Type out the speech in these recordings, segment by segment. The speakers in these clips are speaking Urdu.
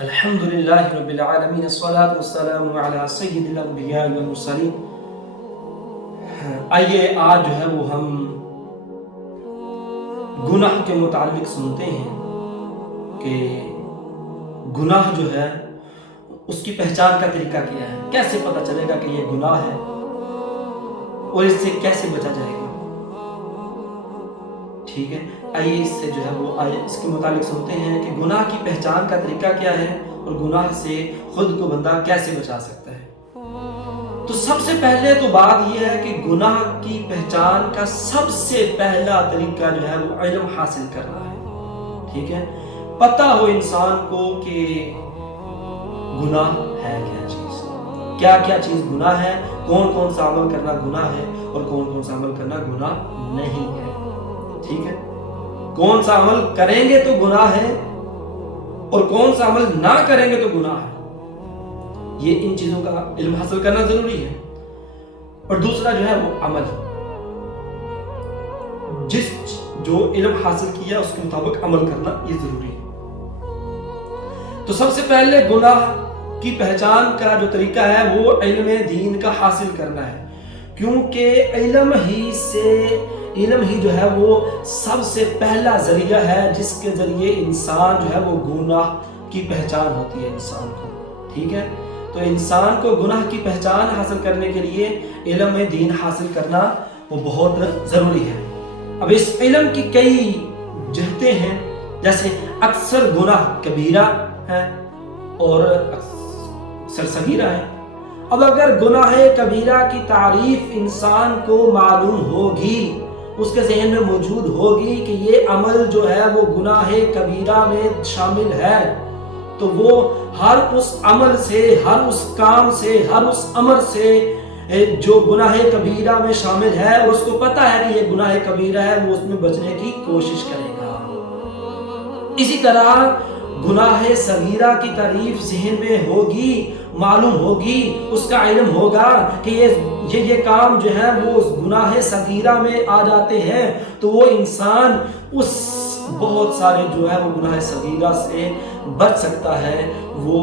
الحمد للہ رب العالمین الصلاۃ والسلام علی سید الانبیاء والمرسلین۔ آئیے آج جو ہے وہ ہم گناہ کے متعلق سنتے ہیں کہ گناہ جو ہے اس کی پہچان کا طریقہ کیا ہے، کیسے پتہ چلے گا کہ یہ گناہ ہے اور اس سے کیسے بچا جائے گا۔ ٹھیک ہے، آئیے اس سے جو ہے وہ اس کے متعلق سنتے ہیں کہ گناہ کی پہچان کا طریقہ کیا ہے اور گناہ سے خود کو بندہ کیسے بچا سکتا ہے۔ تو سب سے پہلے تو بات یہ ہے کہ گناہ کی پہچان کا سب سے پہلا طریقہ جو ہے وہ علم حاصل کرنا ہے۔ ٹھیک ہے، پتہ ہو انسان کو کہ گناہ ہے کیا چیز، کیا کیا چیز گناہ ہے، کون کون سا عمل کرنا گناہ ہے اور کون کون سا عمل کرنا گناہ نہیں ہے۔ ٹھیک ہے، کون سا عمل کریں گے تو گناہ ہے اور کون سا عمل نہ کریں گے تو گناہ ہے، یہ ان چیزوں کا علم حاصل کرنا ضروری ہے۔ اور دوسرا جو ہے وہ عمل، جو علم حاصل کیا اس کے مطابق عمل کرنا یہ ضروری ہے۔ تو سب سے پہلے گناہ کی پہچان کا جو طریقہ ہے وہ علم دین کا حاصل کرنا ہے، کیونکہ علم ہی جو ہے وہ سب سے پہلا ذریعہ ہے جس کے ذریعے انسان جو ہے وہ گناہ کی پہچان ہوتی ہے انسان کو۔ ٹھیک ہے، تو انسان کو گناہ کی پہچان حاصل کرنے کے لیے علم دین حاصل کرنا وہ بہت ضروری ہے۔ اب اس علم کی کئی جہتیں ہیں، جیسے اکثر گناہ کبیرہ ہے اور اکثر صغیرہ ہے۔ اب اگر گناہ کبیرہ کی تعریف انسان کو معلوم ہوگی، اس کے ذہن میں موجود ہوگی کہ یہ عمل جو ہے وہ گناہ کبیرہ میں شامل ہے، تو وہ ہر اس عمل سے، ہر اس کام سے، ہر اس امر سے جو گناہ کبیرہ میں شامل ہے اور اس کو پتہ ہے کہ یہ گناہ کبیرہ ہے، وہ اس میں بچنے کی کوشش کرے گا۔ اسی طرح گناہ صغیرہ کی تعریف ذہن میں ہوگی، معلوم ہوگی، اس کا علم ہوگا کہ یہ کام جو ہے وہ گناہ صغیرہ میں آ جاتے ہیں، تو وہ انسان اس بہت سارے جو ہے وہ گناہ صغیرہ سے بچ سکتا ہے، وہ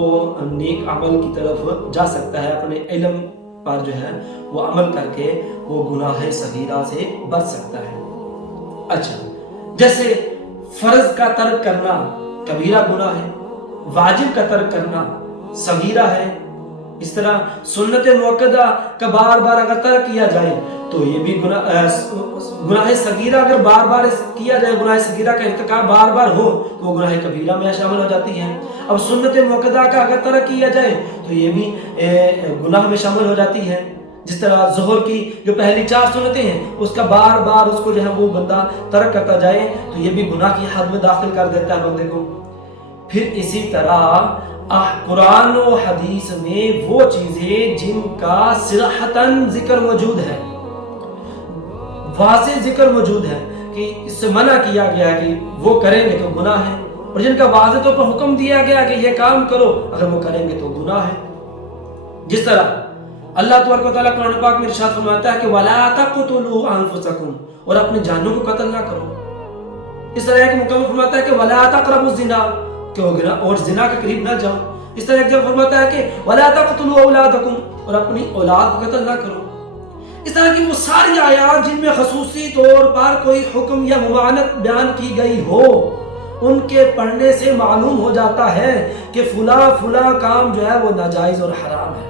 نیک عمل کی طرف جا سکتا ہے، اپنے علم پر جو ہے وہ عمل کر کے وہ گناہ صغیرہ سے بچ سکتا ہے۔ اچھا، جیسے فرض کا ترک کرنا کبیرہ گناہ ہے، واجب کا ترک کرنا صغیرہ ہے، اس طرح سنت موقدہ کا بار بار اگر ترک کیا جائے تو یہ بھی گناہ صغیرہ، اگر بار بار کیا جائے، گناہ صغیرہ کا ارتکاب بار بار ہو تو وہ گناہ کبیرہ میں شامل ہو جاتی ہے۔ اب سنت موقدہ کا اگر ترک کیا جائے تو یہ بھی گناہ میں شامل ہو جاتی ہے۔ جس طرح ظہر کی جو پہلی 4 سنتیں ہیں اس کا بار بار اس کو جو ہے وہ بندہ ترک کرتا جائے تو یہ بھی گناہ کی حد میں داخل کر دیتا ہے بندے کو۔ پھر اسی طرح قرآن و حدیث میں وہ چیزیں جن کا صراحتاً ذکر موجود ہے، واضح ذکر موجود ہے کہ اس سے منع کیا گیا ہے کہ وہ کریں گے تو گناہ ہے، اور جن کا واضح طور پر حکم دیا گیا کہ یہ کام کرو، اگر وہ کریں گے تو گناہ ہے۔ جس طرح اللہ تبارک و تعالیٰ قرآن پاک میں ارشاد فرماتا ہے کہ وَلَا تَقْتُلُوا أَنفُسَكُمْ، اور اپنی جانوں کو قتل نہ کرو۔ اس طرح ایک مقام فرماتا ہے کہ وَلَا تَقْرَبُوا الزِّنَا، کہ اور زنا کے قریب نہ جاؤ۔ اس طرح ایک جگہ فرماتا ہے کہ وَلَا تَقْتُلُوا أَوْلَادَكُمْ، اور اپنی اولاد کو قتل نہ کرو۔ اس طرح کی وہ ساری آیات جن میں خصوصی طور پر کوئی حکم یا ممانعت بیان کی گئی ہو، ان کے پڑھنے سے معلوم ہو جاتا ہے کہ فلاں کام جو ہے وہ ناجائز اور حرام ہے۔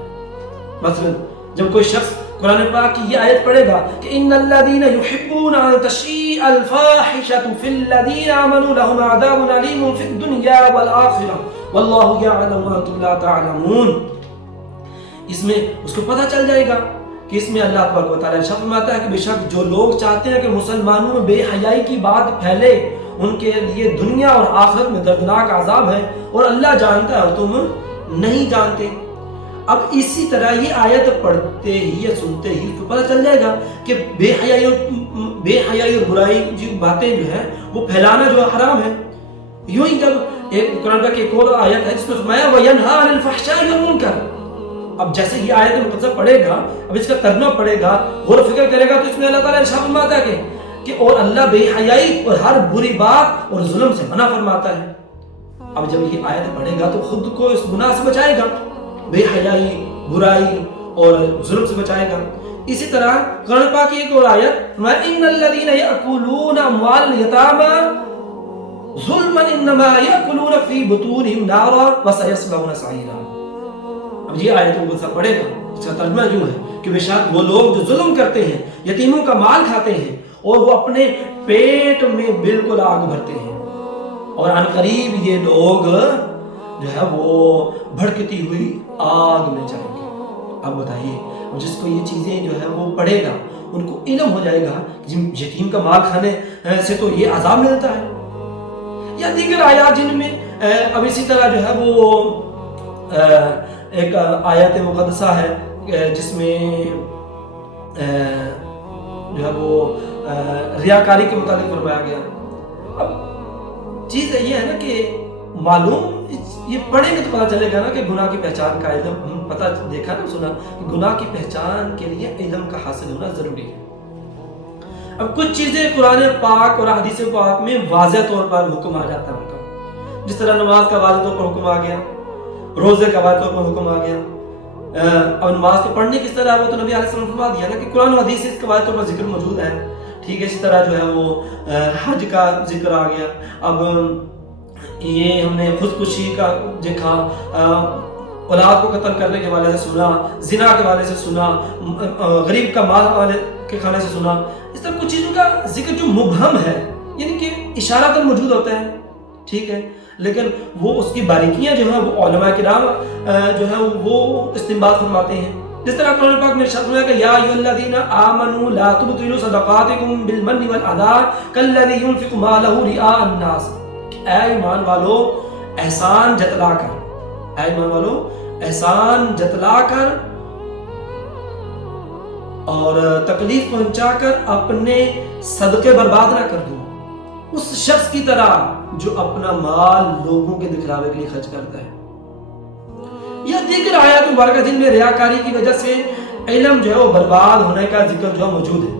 مثلا جب کوئی شخص قرآن پاک کی یہ آیت پڑھے گا کہ ان الذین یحبون ان تشیع الفاحشۃ فی الذین آمنوا لهم عذاب علیم فی الدنیا والآخرہ واللہ یعلم وانتم لا تعلمون، اس میں اس کو پتہ چل جائے گا کہ اس میں اللہ تبارک و تعالیٰ ارشاد فرماتا ہے کہ بے شک جو لوگ چاہتے ہیں کہ مسلمانوں میں بے حیائی کی بات پھیلے، ان کے لیے دنیا اور آخرت میں دردناک عذاب ہے، اور اللہ جانتا ہے اور تم نہیں جانتے۔ اب اسی طرح یہ آیت پڑھتے ہی یا سنتے ہی تو پتہ چل جائے گا کہ بے حیائی اور برائی کی باتیں جو ہے وہ پھیلانا جو حرام ہے۔ یوں ہی جب ایک قرآن کا ایک اور آیت ہے جس میں فرمایا وَيَنْهَىٰ عَنِ الْفَحْشَاءِ وَالْمُنكَرِ، اب جیسے یہ آیت مقدسہ پڑھے گا، اب اس کا ترجمہ پڑھے گا، غور و فکر کرے گا، تو اس میں اللہ تعالیٰ ارشاد فرماتا ہے کہ اور اللہ بے حیائی اور ہر بری بات اور ظلم سے منع فرماتا ہے۔ اب جب یہ آیت پڑھے گا تو خود کو اس گناہ سے بچائے گا، بے حیائی، برائی اور ظلم سے بچائے گا۔ اسی طرح قرآن پاک کی ایک اور آیت، ان الذین یاکلون اموال الیتامی ظلما انما یاکلون فی بطونہم نارا وسیصلون سعیرا۔ اب یہ آیت کو سب پڑھے گا، اس کا ترجمہ یوں ہے کہ بے شک وہ لوگ جو ظلم کرتے ہیں، یتیموں کا مال کھاتے ہیں اور وہ اپنے پیٹ میں بالکل آگ بھرتے ہیں، اور ان قریب یہ لوگ جو ہے وہ بھڑکتی ہوئی آگ میں جائیں گے۔ اب بتائیے، جس کو یہ چیزیں جو ہے وہ پڑھے گا، ان کو علم ہو جائے گا یتیم کا مال کھانے سے تو یہ عذاب ملتا ہے، یا دیگر آیات جن میں اب اسی طرح جو ہے وہ ایک آیت مقدسہ ہے جس میں جو ہے وہ ریاکاری کے متعلق فرمایا گیا۔ اب چیز یہ ہے نا کہ معلوم یہ پڑھیں گے تو پتہ چلے گا نا کہ گناہ کی پہچان کا علم، پتہ دیکھا نا سنا کہ گناہ کی پہچان کے لیے علم کا حاصل ہونا ضروری ہے۔ اب کچھ چیزیں قرآن پاک اور حدیث پاک میں واضح طور پر حکم آ جاتا ہے ان کا، جس طرح نماز کا واضح طور پر حکم آ گیا، روزے کا واضح طور پر حکم آ گیا۔ اب نماز کو پڑھنے کس طرح وہ تو نبی علیہ السلام نے فرما دیا نا کہ قرآن و حدیث اس کا واضح طور پر ذکر موجود ہے، ٹھیک ہے۔ اسی طرح جو ہے وہ حج کا ذکر آ گیا۔ اب یہ ہم نے خودکشی کا دیکھا، اولاد کو قتل کرنے کے حوالے سے سنا، زنا کے حوالے سے سنا، غریب کا مال کے کھانے سے سنا۔ اس طرح کچھ چیزوں کا ذکر جو مبہم ہے، یعنی کہ اشارہ تو موجود ہوتا ہے، ٹھیک ہے، لیکن وہ اس کی باریکیاں جو ہیں وہ علماء کرام جو ہیں وہ استنباط فرماتے ہیں۔ جس طرح قرآن پاک میں ارشاد فرمایا کہ یا ایھا الذین آمنوا لا تبطلوا صدقاتکم بالمن والعداء کالذی ينفق مالہ رئاء الناس۔ اے ایمان والو احسان جتلا کر، اے ایمان والو احسان جتلا کر اور تکلیف پہنچا کر اپنے صدقے برباد نہ کر دو، اس شخص کی طرح جو اپنا مال لوگوں کے دکھلاوے کے لیے خرچ کرتا ہے۔ یا دیگر آیات مبارکہ جن میں ریاکاری کی وجہ سے علم جو ہے وہ برباد ہونے کا ذکر جو موجود ہے،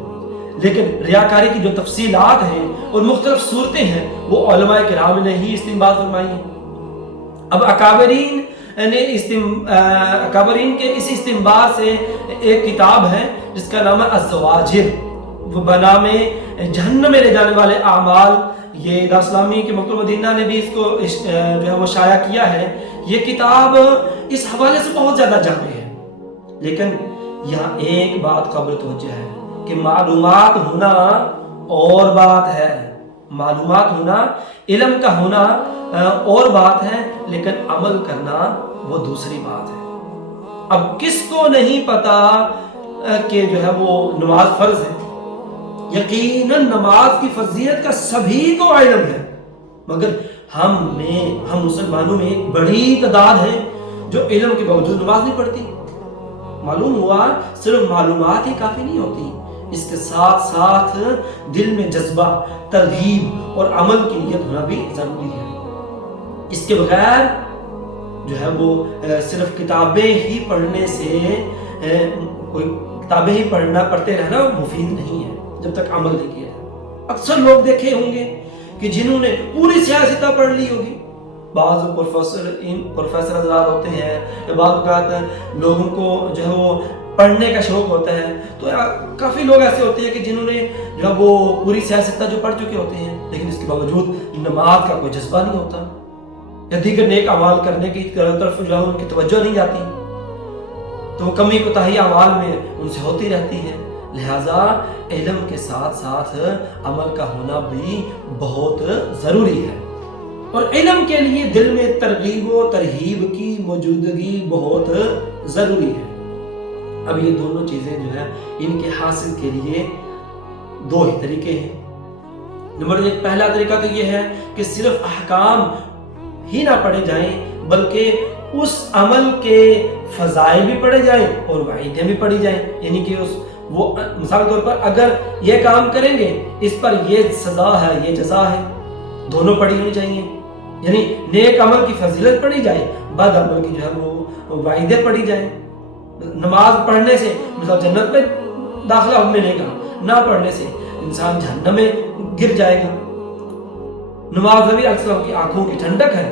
لیکن ریاکاری کی جو تفصیلات ہیں اور مختلف صورتیں ہیں وہ علماء کرام نے ہی استنباط فرمائی ہیں۔ اب اکابرین کے اس استنباط سے ایک کتاب ہے جس کا نام ہے الزواجر، وہ بنام جہنم میں لے جانے والے اعمال، یہ دارالاسلامی کے مکتبہ مدینہ نے بھی اس کو جو ہے وہ شائع کیا ہے۔ یہ کتاب اس حوالے سے بہت زیادہ جامع ہے، لیکن یہاں ایک بات قابل توجہ ہے کہ معلومات ہونا اور بات ہے، معلومات ہونا، علم کا ہونا اور بات ہے، لیکن عمل کرنا وہ دوسری بات ہے۔ اب کس کو نہیں پتا کہ جو ہے وہ نماز فرض ہے؟ یقیناً نماز کی فرضیت کا سبھی کو علم ہے، مگر ہم مسلمانوں میں ایک بڑی تعداد ہے جو علم کے باوجود نماز نہیں پڑھتی۔ معلوم ہوا صرف معلومات ہی کافی نہیں ہوتی، اس کے ساتھ ساتھ دل میں جذبہ، ترغیب اور عمل کی نیت ہونا بھی ضروری ہے۔ اس کے بغیر جو ہے وہ صرف کتابیں ہی پڑھنے سے کوئی کتابیں ہی پڑھتے رہنا مفید نہیں ہے جب تک عمل نہیں کیا جائے۔ اکثر لوگ دیکھے ہوں گے کہ جنہوں نے پوری سیاستہ پڑھ لی ہوگی، بعض پروفیسر حضرات ہوتے ہیں، یا بعض اوقات لوگوں کو جو ہے وہ پڑھنے کا شوق ہوتا ہے، تو کافی لوگ ایسے ہوتے ہیں کہ جنہوں نے جو ہے وہ پوری سیاستہ جو پڑھ چکے ہوتے ہیں، لیکن اس کے باوجود نماز کا کوئی جذبہ نہیں ہوتا، یا دیگر نیک اعمال کرنے کی طرف جو ہے ان کی توجہ نہیں جاتی، تو کمی کوتاہی اعمال میں ان سے ہوتی رہتی ہے۔ لہٰذا علم کے ساتھ ساتھ عمل کا ہونا بھی بہت ضروری ہے، اور علم کے لیے دل میں ترغیب و ترہیب کی موجودگی بہت ضروری ہے۔ اب یہ دونوں چیزیں جو ہے ان کے حاصل کے لیے دو ہی طریقے ہیں۔ نمبر ایک، پہلا طریقہ تو یہ ہے کہ صرف احکام ہی نہ پڑھے جائیں، بلکہ اس عمل کے فضائل بھی پڑھے جائیں اور وعیدیں بھی پڑھی جائیں، یعنی کہ وہ مثال کے طور پر اگر یہ کام کریں گے اس پر یہ سزا ہے، یہ جزا ہے، دونوں پڑھی ہونی چاہیے، یعنی نیک عمل کی فضیلت پڑھی جائے، بد عمل کی جو ہے وہ وعیدیں پڑھی جائیں۔ نماز پڑھنے سے مثال جنت میں داخلہ ملے گا، نہ پڑھنے سے انسان جہنم میں گر جائے گا۔ نماز نبی علیہ السلام کی آنکھوں کی ٹھنڈک ہے،